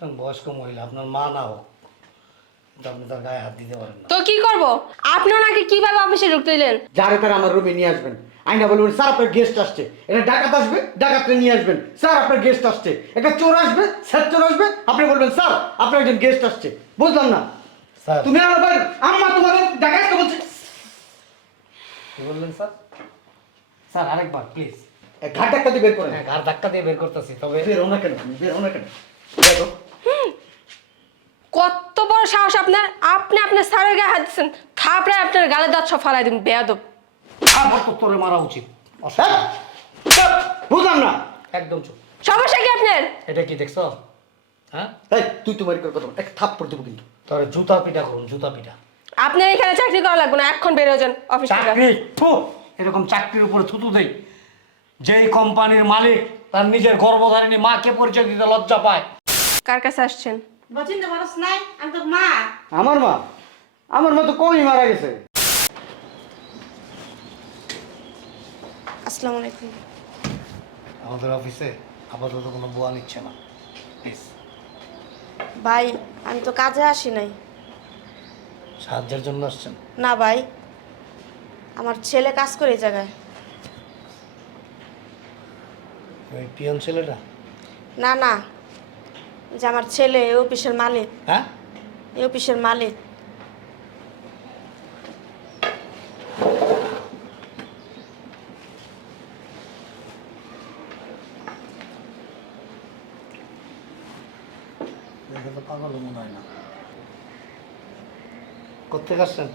বয়স্ক মহিলা আপনার মা না হোক আপনি তার গায়ে হাত দিতে পারেন না। তো কি করব? আপনি ওনাকে কীভাবে অফিসে ঢুকতে দিলেন? যারে তারা আমার রুমে নিয়ে আসবেন। আইনা বলবেন স্যার আপনার গেস্ট আসছে। এটা ডাকাত আসবে ডাকাতকে নিয়ে আসবেন। স্যার আপনার গেস্ট আসছে। একটা চোর আসবে স্যার চোর আসবে আপনি বলবেন স্যার আপনার একজন গেস্ট আসছে। বুঝলাম না। স্যার। তুমি আমার বাড়ি আম্মা তোমাকে ডাকাত বলছে। কি বললেন স্যার? স্যার আরেকবার প্লিজ এ, ঘাট ডাক্তার দিয়ে বের করেন। হ্যাঁ ঘাড় ধাক্কা দিয়ে বের করতেছি তবে বের হো না কেন বের না কেন। দেখো। কত বড় সাহস আপনার? আপনি আপনার স্যারের গায়ে হাত দিচ্ছেন থাপড়ে আপনার গালে দাঁত সব ফালাই দিন বেয়াদব। আমার তো তোরে মারা উচিত। হ্যাঁ? হ্যাঁ, বুঝলাম না। একদম চুপ। সমস্যা কি আপনার? এটা কি দেখছ? হ্যাঁ? এই তুই তোমার করে কথা বল। এক থাপ পড়ে দেবো কিন্তু। তোর জুতা পিটা করুন জুতা পিটা। আপনার এখানে চাকরি করা লাগবে না এখন বের হয়ে যান অফিস থেকে। চাকরি? ফু, এরকম চাকরির উপরে থুতু দেই। যেই কোম্পানির মালিক তার নিজের গর্ভধারিণী মাকে পরিচয় দিতে লজ্জা পায়। কার কাছে আসছেন? বচিন্তা মানুষ নাই আমি তো মা। আমার মা? আমার মা তো কমই মারা গেছে? আসসালামু আলাইকুম। আমাদের অফিসে আপাতত কোনো বোয়া নিচ্ছে না। প্লিজ ভাই আমি তো কাজে আসি নাই। সাহায্যের জন্য আসছেন? না ভাই আমার ছেলে কাজ করে এই জায়গায়। ওই পিয়ন ছেলেটা? না না। যে আমার ছেলে এই অফিসের মালিক। হ্যাঁ? এই অফিসের মালিক। মনে হয় কোথেকে আসছেন?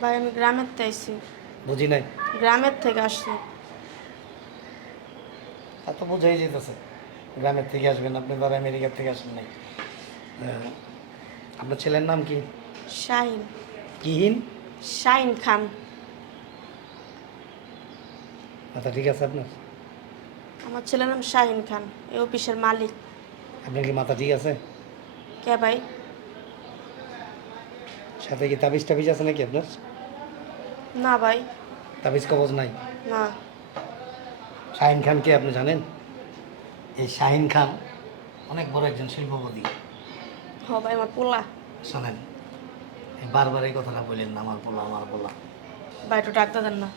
ভাই আমি গ্রামের থেকে আইছি বুঝি নাই। গ্রামের থেকে আসছি। এত বোঝাই যেতেছে। গ্রামের থেকে আসবেন আপনি ধর আমেরিকার থেকে আসেন নাই। আপনার ছেলের নাম কি? শাহিন। কিহিন? শাহিন খান। আচ্ছা ঠিক আছে আপনার। আমার ছেলের নাম শাহিন খান এই অফিসের মালিক। আপনার কি মাথা ঠিক আছে? কে ভাই? সাথে কি তাবিজ টাবিজ আছে নাকি আপনার? না ভাই। তাবিজ কবজ নাই? না। শাহিন খান কে আপনি জানেন? এই শাহিন খান অনেক বড় একজন শিল্পপতি। হ ভাই আমার পোলা। শোনেন বারবার এই কথাটা বললেন না আমার পোলা আমার পোলা। ভাই একটু ডাক্তার দেন না।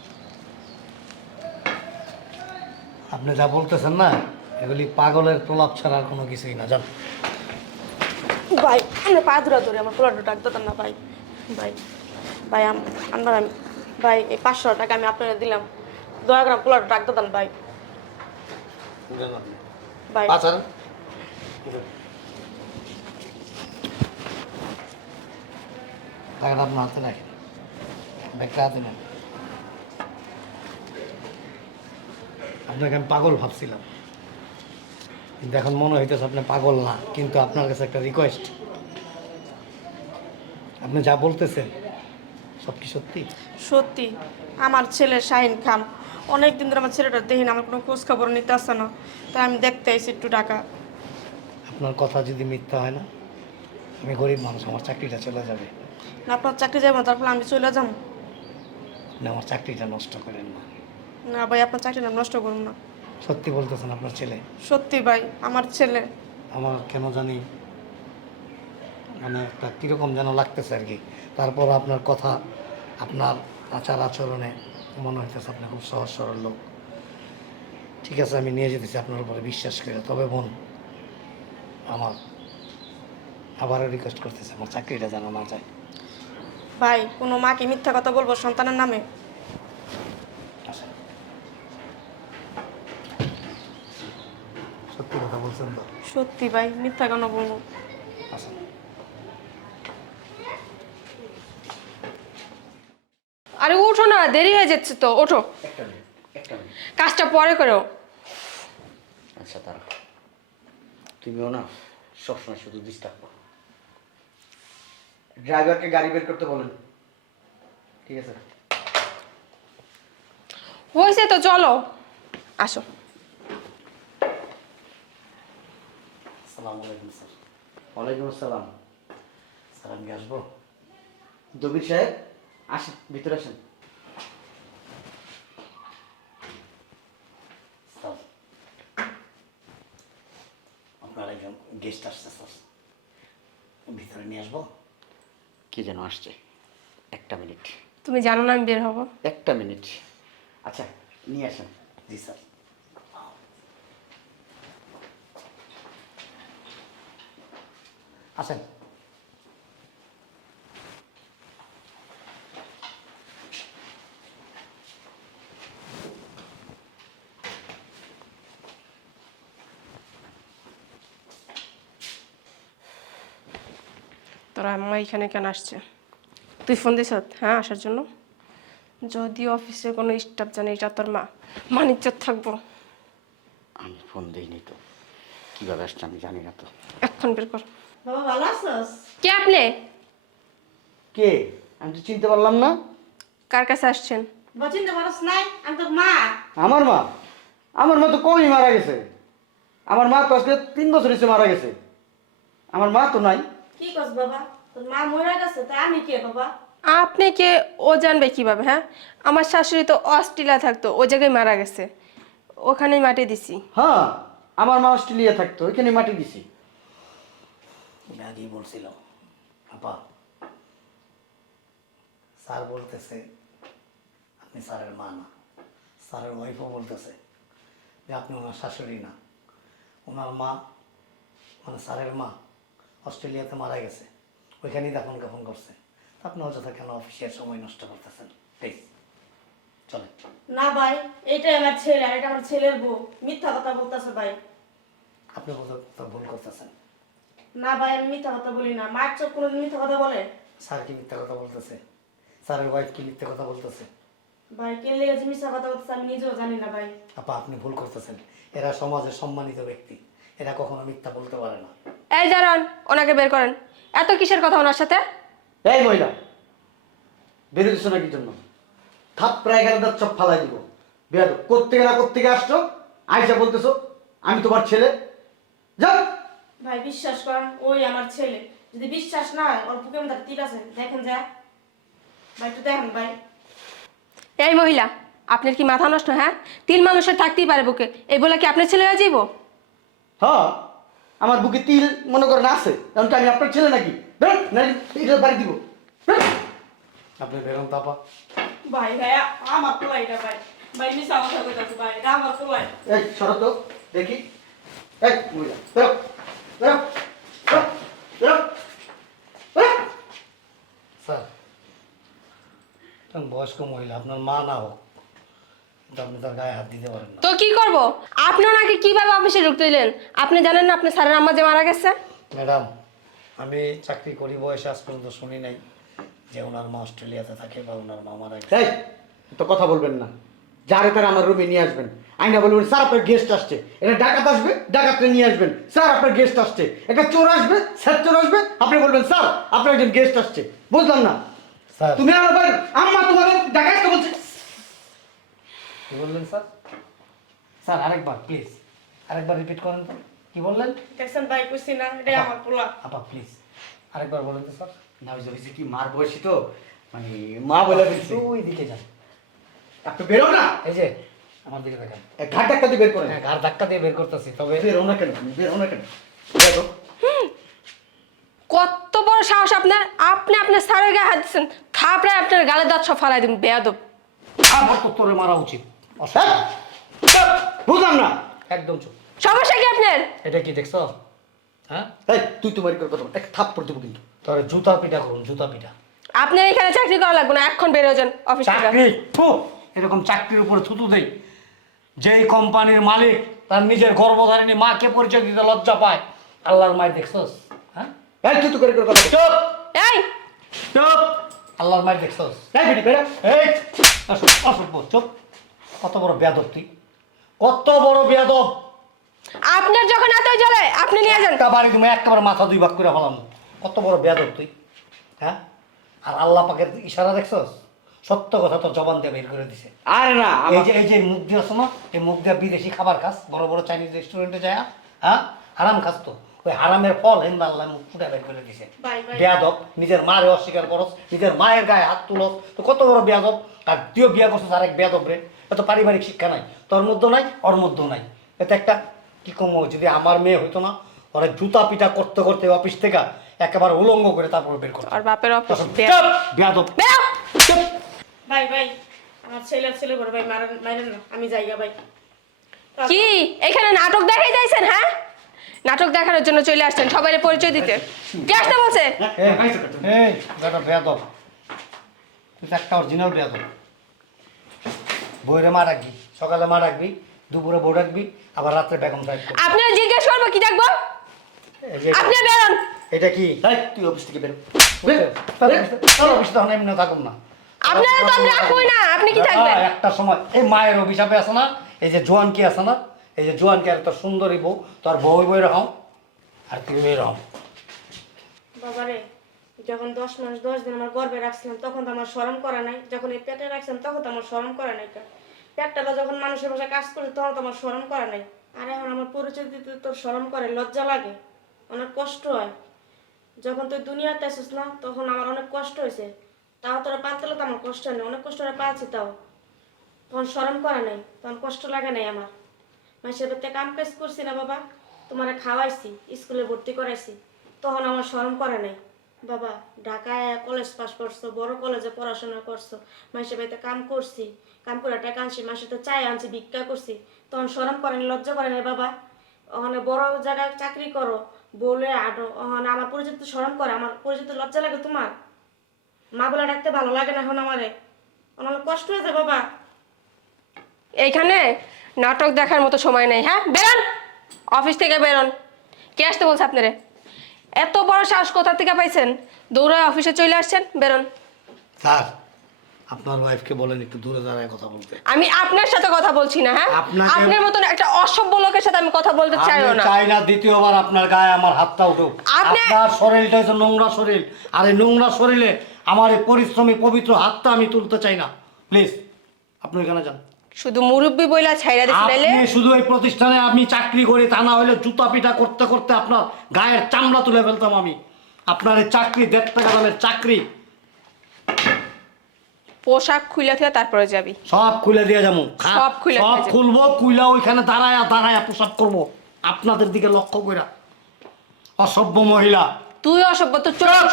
আপনি যা বলতেছেন না এগুলি পাগলের প্রলাপ ছাড়া আর কোনো কিছুই না জান ভাই আমি পা ধরা ধরে আমার পোলাটা ডাক্তার দেন না ভাই। ভাই ভাই আম- আমার আমি ভাই এই পাঁচশো টাকা আমি আপনাকে দিলাম। দয়া করে পোলাটা ডাক্তার দেন ভাই। আচ্ছা টাকাটা আপনার হাতে রাখেন ব্যাগটা হাতে নেন আপনাকে আমি পাগল ভাবছিলাম। কিন্তু এখন মনে হইতেছে আপনি পাগল না কিন্তু আপনার কাছে একটা রিকোয়েস্ট আপনি যা বলতেছেন সব কি সত্যি? সত্যি। আমার ছেলে শাহিন খান। অনেক দিন ধরে আমার ছেলেটা দেখি না আমার কোনো খোঁজ খবর নিতে আসছে না। তাই আমি দেখতে আইছি একটু টাকা আপনার কথা যদি মিথ্যা হয় না আমি গরিব মানুষ আমার চাকরিটা চলে যাবে। না আপনার চাকরি যাব তারপর আমি চলে যাব। আপনি আমার চাকরিটা নষ্ট করেন না। না ভাই আপনার চাকরিটা নষ্ট করুন না। সত্যি বলতেছেন আপনার ছেলে? সত্যি ভাই আমার ছেলে। আমার কেন জানি মানে একটা কীরকম যেন লাগতেছে আর কি। তারপর আপনার কথা আপনার আচার আচরণে মনে হইতেছে আপনি খুব সহজ সরল লোক। ঠিক আছে আমি নিয়ে যেতেছি আপনার উপরে বিশ্বাস করে তবে বোন আমার আবারও রিকোয়েস্ট করতেছে আমার চাকরিটা যেন না যায়। ভাই কোনো মাকে মিথ্যা কথা বলব সন্তানের নামে? আচ্ছা। সত্যি কথা বলছেন তো? সত্যি ভাই মিথ্যা কেন বলব? আচ্ছা আরে ওঠো না দেরি হয়ে যাচ্ছে তো ওঠো। একটা মিনিট একটা মিনিট। কাজটা পরে করো। আচ্ছা তারা। তুমিও না সবসময় শুধু ডিস্টার্ব করো। ড্রাইভারকে গাড়ি বের করতে বলেন। ঠিক আছে? হয়েছে তো চলো। আসো। আসসালামু আলাইকুম স্যার। ওয়ালাইকুম আসসালাম। স্যার আমি আসব? দবির সাহেব আসেন ভিতরে আসেন স্যার আপনার একজন গেস্ট আসছে স্যার ভিতরে নিয়ে আসব। কি যেন আসছে? একটা মিনিট। তুমি জানো না আমি বের হব? একটা মিনিট। আচ্ছা নিয়ে আসেন। জি স্যার। আসেন। তোরা আম্মা এখানে কেন আসছে? তুই ফোন দিস হ্যাঁ আসার জন্য? যদি অফিসে কোনো স্টাফ জানে এটা তোর মা। মানিজ্জত থাকব। আমি ফোন দিইনি তো। কীভাবে আসছে আমি জানি না তো। এখন বের কর। বাবা ভালো আছিস? কে আপনি? কে? আমি তো চিনতে পারলাম না। কার কাছে আসছেন? বা চিনতে পারস নাই? আমি তোর মা। আমার মা? আমার মা তো কমই মারা গেছে? আমার মা তো আজকে তিন বছর হয়েছে মারা গেছে। আমার মা তো নাই। কি করছ বাবা? তোর মা মরে গেছে তাই আমি কে বাবা? আপনি কে ও জানবে কীভাবে হ্যাঁ? আমার শাশুড়ি তো অস্ট্রেলিয়া থাকতো ও জায়গায় মারা গেছে। ওখানেই মাটি দিছি। হ্যাঁ আমার মা অস্ট্রেলিয়া থাকতো ওইখানে মাটি দিছি। আমি আগেই বলছিল আপা স্যার বলতেছে আপনি স্যারের মা না স্যারের ওয়াইফও বলতেছে যে আপনি ওনার শাশুড়ি না। ওনার মা মানে স্যারের মা অস্ট্রেলিয়াতে মারা গেছে। ওইখানেই দাফন কাফন করছে। আপনি অযথা কেন অফিসের সময় নষ্ট করতেছেন? প্লিজ চলে না ভাই এইটাই আমার ছেলে আর এটা আমার ছেলের বউ। মিথ্যা কথা বলতেছে ভাই। আপনি কোথাও ভুল করতেছেন। না ভাই আমি মিথ্যা কথা বলি না। মার চোখ কোনো মিথ্যা কথা বলে? স্যার কি মিথ্যা কথা বলতেছে? স্যারের ওয়াইফ কি মিথ্যা কথা বলতেছে? ভাই কে লেগেছে মিথ্যা কথা বলতেছে আমি নিজেও জানি না ভাই। আপা আপনি ভুল করতেছেন। এরা সমাজের সম্মানিত ব্যক্তি। এরা কখনো মিথ্যা বলতে পারে না। এই দাঁড়ান ওনাকে বের করেন। এত কিসের কথা ওনার সাথে? এই মহিলা বেরোতেছ না কি জন্য? থাপ প্রায় গেলে তার চপ ফালাই দিব। বেয়াদ কোত্থেকে না কোত্থেকে আসছো? আইসা বলতেছো আমি তোমার ছেলে। যাও। ভাই বিশ্বাস করেন ওই আমার ছেলে। যদি বিশ্বাস না হয় ওর বুকের মধ্যে তীর আছে। দেখেন যা। ভাই একটু দেখেন ভাই। এই মহিলা আপনার কি মাথা নষ্ট হ্যাঁ? তিন মানুষের থাকতেই পারে বুকে। এই বলে কি আপনার ছেলে হয়ে যাইব? হ্যাঁ। আমার বুকে তিল মনে করেন আছে। কারণ কি আমি আপনার ছেলে নাকি? এটা বাড়ি দিব। আপনি বেরোন তো আপা ভাই ভাই আমার এটা ভাই। ভাই মিশা ভাই এটা আমার পোলাই এই শরত দেখি। এই মহিলা বেরো বেরো বেরো বেরো বেরো স্যার বয়স্ক মহিলা আপনার মা না হোক। আপনি তার গায়ে হাত দিতে পারেন না। তো কি করব? আপনি ওনাকে কীভাবে অফিসে ঢুকতে দিলেন? আপনি জানেন না আপনার স্যারের আম্মা যে মারা গেছে? ম্যাডাম আমি চাকরি করি বয়সে আজ পর্যন্ত শুনি নাই যে ওনার মা অস্ট্রেলিয়াতে থাকে বা ওনার মা মারা গেছে। এই তো কথা বলবেন না। যারে তারা আমার রুমে নিয়ে আসবেন। আইনা বলবেন স্যার আপনার গেস্ট আসছে। এটা ডাকাত আসবে ডাকাতকে নিয়ে আসবেন। স্যার আপনার গেস্ট আসছে। একটা চোর আসবে স্যার চোর আসবে আপনি বলবেন স্যার আপনার একজন গেস্ট আসছে। বুঝলাম না। স্যার। তুমি আমার আম্মা তোমাকে ডাকাত বলছে। কি বললেন স্যার? স্যার আরেকবার প্লিজ আরেকবার রিপিট করেন তো। কি বললেন? দেখছেন ভাই কইছি না এটা আমার পোলা। আপা প্লিজ আরেকবার বলেন তো স্যার। না ওই যে কি মার বয়সী তো মানে মা বলে ফেলছে ওই দিকে যান। আপনি বেরো না। এই যে আমার দিকে দেখেন ঘাট ডাক্তার দিয়ে বের করেন। হ্যাঁ ঘাড় ধাক্কা দিয়ে বের করতেছি তবে বেরো না কেন? বেরো না কেন? বেরো। কত বড় সাহস আপনার। আপনি আপনার স্যারের গায়ে হাত দিচ্ছেন থাপড়ে আপনার গালে দাঁত সব ফালাই দিন বেয়াদব। আমার তো তোরে মারা উচিত। বুঝলাম না। একদম চুপ। সমস্যা কি আপনার? এটা কি দেখছ? হ্যাঁ? এই তুই তোমার করে কথা বল। এক থাপ পড়তে দেবো কিন্তু। তোরে জুতা পিটা করুন জুতা পিটা। আপনার এখানে চাকরি করা লাগবে না এখন বেরো যান অফিস থেকে। চাকরি? থু এরকম চাকরির উপরে থুতু দেই। যেই কোম্পানির মালিক তার নিজের গর্ভধারিণী মাকে পরিচয় দিতে লজ্জা পায় আল্লাহর মায়ের দেখছস? হ্যাঁ? এই তুই তো করে করে কথা বল। চুপ! এই! চুপ! আল্লাহর মায়ের দেখছস? এই বেটি বেরো এই! অসুখ অসভ্য চুপ। কত বড় বেয়াদব তুই? কত বড় বেয়াদব? আপনার যখন এতই জ্বলে আপনি নিয়ে যান। একটা বাড়ি তুমি একেবারে মাথা দুই ভাগ করে ফেলাম। কত বড় বেয়াদব তুই হ্যাঁ? আর আল্লাহ পাকের ইশারা দেখছস? সত্য কথা তো জবান দিয়ে বের করে দিছে। আরে না এই যে এই যে মুখ দিয়ে শোনো এই মুখ দিয়ে বিদেশি খাবার খাস বড় বড় চাইনিজ রেস্টুরেন্টে যায় হ্যাঁ? হারাম খাস তো। ওই হারামের ফল হিন্দা আল্লাহ মুখ ফুটে বের করে দিছে। বেয়াদব নিজের মারে অস্বীকার করস নিজের মায়ের গায়ে হাত তুলস তো কত বড় বেয়াদব? আর তুইও বিয়া করছিস আরেক বেয়াদব রে। এত পারিবারিক শিক্ষা নাই তোর মধ্যেও নাই ওর মধ্যেও নাই। এতে একটা কি কম যদি আমার মেয়ে হইতো না ওরা জুতা পিটা করতে করতে অফিস থেকে একেবারে উলঙ্গ করে তারপর বের করতে। আর বাপের অফিস বেয়াদব। ভাই ভাই আমার ছেলের ছেলে বড় ভাই মারেন মারেন না আমি যাইগা ভাই। কি? এখানে নাটক দেখাই যাইছেন হ্যাঁ? নাটক দেখানোর জন্য চলে আসছেন সবাই পরিচয় দিতে। কে আসতে বলছে? এই এই বেয়াদব। তুই একটা অরিজিনাল বেয়াদব। বইরে মা রাখবি সকালে মা রাখবি দুপুরে বউ রাখবি আবার রাত্রে বেগম করবি। আপনারা জিজ্ঞেস করব কি দেখব? যে- আপনি বেরোন এটা কি? তুই অফিস থেকে বেরো। তাহলে অফিস তখন এমনি থাকুন না। আপনারা তো আমি রাখবোই না আপনি কি থাকবেন? একটা সময় এই মায়ের অভিশাপে আছে না এই যে জোয়ান কি আছে না এই যে জোয়ান কি আর তোর সুন্দরী বউ তোর বউ বই রকম আর তুমি এরকম বাবারে যখন দশ মাস দশ দিন আমার গর্বে রাখছিলাম তখন তো আমার শরম করা নাই। যখন এই পেটে রাখছিলাম তখন তো আমার শরম করা নাই। পেটটা যখন মানুষের ভাষায় কাজ করে, তখন তো আমার শরম করা নাই। আর এখন আমার পরিচয় দিতে তোর স্মরণ করে, লজ্জা লাগে, অনেক কষ্ট হয়। যখন তুই দুনিয়াতে আসিস না, তখন আমার অনেক কষ্ট হয়েছে। তাও তোরা পাতলে তো আমার কষ্ট নেই অনেক কষ্ট পাচ্ছি তাও। তখন স্মরণ করা নাই, তখন কষ্ট লাগে নাই আমার। মাসের বাড়িতে কাম কাজ করছি না বাবা, তোমারে খাওয়াইছি, স্কুলে ভর্তি করাইছি, তখন আমার স্মরণ করে নাই। বাবা, ঢাকায় কলেজ পাস করছ, বড় কলেজে পড়াশোনা করছ মাসে বাড়িতে কাম করছি, কাম করে টাকা আনছি, মাসে তো চাই আনছি, ভিক্ষা করছি, তখন শরম করে নাই লজ্জা করে নাই বাবা? ওখানে বড় জায়গায় চাকরি করো, বলে আডো, ওখানে আমার পরিচিত তো শরম করে, আমার পরিচিত লজ্জা লাগে তোমার? মা বলে ডাকতে ভালো লাগে না এখন আমারে। আমার কষ্ট হয়েছে, বাবা। এইখানে নাটক দেখার মতো সময় নেই হ্যাঁ? বেরোন! অফিস থেকে বেরোন। কে আসতে বলছে আপনারে? এত বড় সাহস কোথা থেকে পাইছেন? দৌড়ায় অফিসে চলে আসছেন? বেরোন। স্যার আপনার ওয়াইফকে বলেন একটু দূরে দাঁড়ায় কথা বলতে। আমি আপনার সাথে কথা বলছি না হ্যাঁ? আপনাকে- আপনার মতন একটা অসভ্য লোকের সাথে আমি কথা বলতে চাইও আমি না। চাই না দ্বিতীয়বার আপনার গায়ে আমার হাতটা উঠুক। আপনি- আপনার শরীরটা হচ্ছে নোংরা শরীর। আর এই নোংরা শরীরে আমার এই পরিশ্রমী পবিত্র হাতটা আমি তুলতে চাই না। প্লিজ আপনি এখানে যান। শুধু মুরব্বী বইলা ছাইরা দিছিলাইলে আপনি শুধু এই প্রতিষ্ঠানে আমি চাকরি করি তা না হলে জুতা পিটা করতে করতে আপনার গায়ের চামড়া তুলে ফেলতাম আমি। আপনার এই চাকরি দেড় টাকা দামের চাকরি। পোশাক খুলে থেকে তারপরে যাবি। সব খুলে দিয়ে যাব। সব খুলে সব খুলবো কুইলা ওইখানে দাঁড়ায়া দাঁড়ায়া পোশাক করব। আপনাদের দিকে লক্ষ্য কইরা। অসভ্য মহিলা। তুই অসভ্য তো চোখ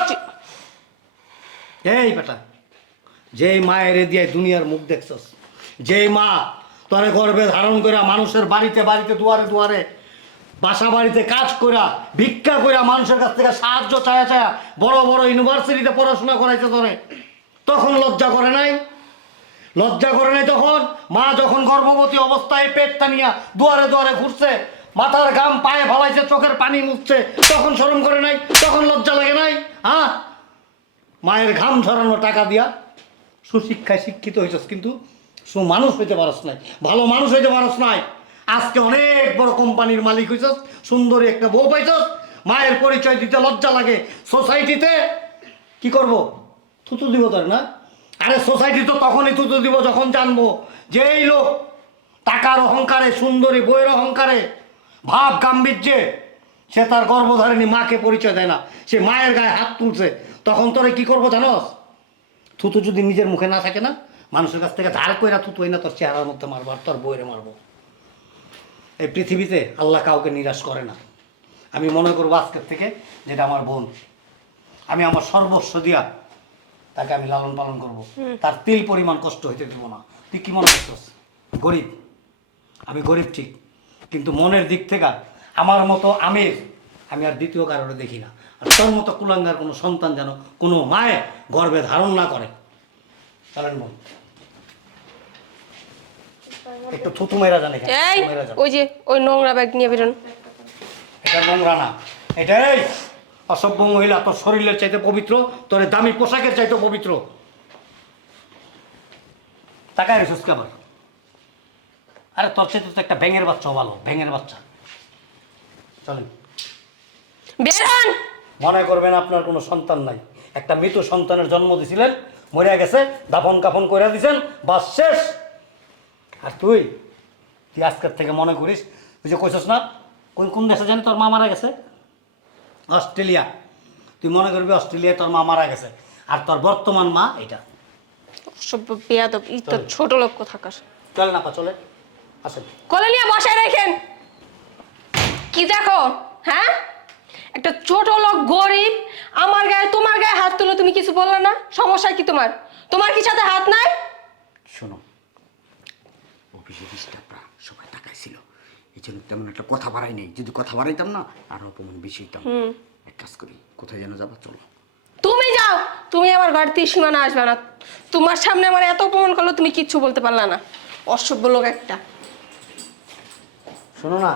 এই বেটা যেই মায়ের দিয়ে দুনিয়ার মুখ দেখছস যেই মা তরে গর্বে ধারণ করে মানুষের বাড়িতে বাড়িতে, দুয়ারে দুয়ারে, বাসা বাড়িতে কাজ কইরা, ভিক্ষা কইরা মানুষের কাছ থেকে সাহায্য চায়া চায়া বড় বড় ইউনিভার্সিটিতে পড়াশোনা করাইছে তোরে। তখন লজ্জা করে নাই। লজ্জা করে নাই তখন মা যখন গর্ভবতী অবস্থায় পেটটা নিয়ে দুয়ারে দুয়ারে ঘুরছে, মাথার গাম পায়ে ফলাইছে, চোখের পানি মুছছে, তখন শরম করে নাই, তখন লজ্জা লাগে নাই হ্যাঁ? মায়ের ঘাম ঝরানো টাকা দিয়া সুশিক্ষায় শিক্ষিত হয়েছস কিন্তু সুমানুষ হইতে পারস নাই, ভালো মানুষ হইতে পারস নাই। আজকে অনেক বড় কোম্পানির মালিক হইছস, সুন্দরী একটা বউ পাইছস, মায়ের পরিচয় দিতে লজ্জা লাগে। সোসাইটিতে কি করব? থুতু দিব তোর, না? আরে সোসাইটি তো তখনই থুতু দিব যখন জানব যে এই লোক টাকার অহংকারে, সুন্দরী বইয়ের অহংকারে, ভাব গাম্ভীর্যে, সে তার গর্ভধারিণী মাকে পরিচয় দেয় না, সে মায়ের গায়ে হাত তুলছে। তখন তোরে কি করব জানোস? থুতু যদি নিজের মুখে না থাকে না মানুষের কাছ থেকে ধার কইরা থুতু না তোর চেহারার মধ্যে মারবো আর তোর বইরে মারবো। এই পৃথিবীতে আল্লাহ কাউকে নিরাশ করে না। আমি মনে করব আজকের থেকে যেটা আমার বোন। আমি আমার সর্বস্ব দিয়া তাকে আমি লালন পালন করব। তার তিল পরিমাণ কষ্ট হইতে দিব না। তুই কি মনে করছিস? গরিব। আমি গরিব ঠিক। কিন্তু মনের দিক থেকে আমার মতো আমের আমি আর দ্বিতীয় কারণে দেখি না। আর তোর মতো কুলাঙ্গার কোনো সন্তান যেন কোনো মায়ে গর্বে ধারণ না করে। চলেন বোন একটু থুতু মেরা জানে এই ওই যে ওই নোংরা ব্যাগ নিয়ে বেরোন। এটা নোংরা না। এটা এই অসভ্য মহিলা তোর শরীরের চাইতে পবিত্র তোর দামি পোশাকের চাইতে পবিত্র। তাকায় রেছিস আরে তোর চাইতে তো একটা ব্যাঙের বাচ্চাও ভালো ব্যাঙের বাচ্চা। চলেন। বেরোন! মনে করবেন আপনার কোনো সন্তান নাই। একটা মৃত সন্তানের জন্ম দিছিলেন মরিয়া গেছে দাফন কাফন করে দিছেন বাস শেষ। আর তুই তুই আজকের থেকে মনে করিস তুই যে কইছস না কোন কোন দেশে জানি তোর মা মারা গেছে? অস্ট্রেলিয়া। তুই মনে করবি অস্ট্রেলিয়ায় তোর মা মারা গেছে আর তোর বর্তমান মা এটা বেয়াদব ই তো ছোট লোক কোথাকার। চল না পা চলে। আসেন। কোলে নিয়ে বসায় রাখেন। কি দেখো হ্যাঁ? একটা ছোট লোক গরিব আমার গায়ে তোমার গায়ে হাত তুলো তুমি কিছু বললে না? সমস্যা কি তোমার? তোমার কি সাথে হাত নাই? শোনো অফিসে ডিস্টার্বরা সবাই তাকাইছিল। এই জন্য তেমন একটা কথা বাড়াই নেই। যদি কথা বাড়াইতাম না আরও অপমান বেশি হইতাম। এক কাজ করি কোথায় যেন যাবা চলো। তুমি যাও! তুমি আমার দিয়ে সীমানা আসবে না। তোমার সামনে আমার এত অপমান করল তুমি কিচ্ছু বলতে পারলা না। অসভ্য লোক একটা। শোনো না।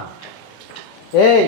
এই